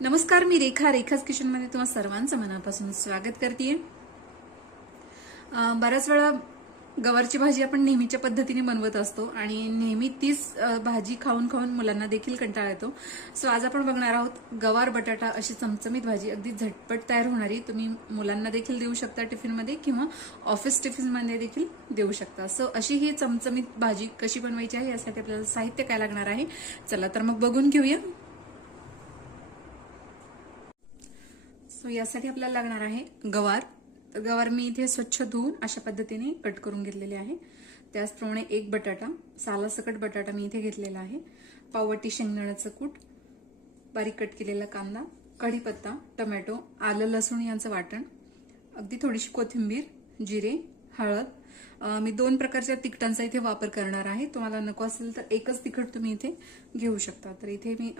नमस्कार, मी रेखाच किचनमध्ये तुम्हा सर्वांचं मनापासून स्वागत करते। बऱ्याच वेळा गवारची भाजी आपण नेहमीच्या पद्धतीने बनवत असतो आणि नेहमी तीच भाजी खाऊन खाऊन मुलांना देखील कंटाळा येतो। सो आज आपण बघणार आहोत गवार बटाटा अशी चमचमीत भाजी, अगदी झटपट तयार होणारी। तुम्ही मुलांना देखील देऊ शकता टिफिनमध्ये किंवा ऑफिस टिफिनमध्ये देखील देऊ शकता। सो अशी ही चमचमीत भाजी कशी बनवायची आहे यासाठी आपल्याला साहित्य काय लागणार आहे, चला तर मग बघून घेऊया। सो यासाठी आपल्याला लागणार आहे गवार। तर गवार मी इथे स्वच्छ धुवून अशा पद्धतीने कट करून घेतलेले आहे। त्याचप्रमाणे एक बटाटा, सालासकट बटाटा मी इथे घेतलेला आहे। पाववाटी शेंगदाण्याचं कूट, बारीक कट केलेला कांदा, कढीपत्ता, टोमॅटो, आलं लसूण यांचं वाटण, अगदी थोडीशी कोथिंबीर, जिरे, हळद। मी दोन प्रकारच्या तिखटांचा इथे वापर करणार आहे। तुम्हाला नको असेल तर एकच तिखट तुम्ही इथे घेऊ शकता। तर इथे मी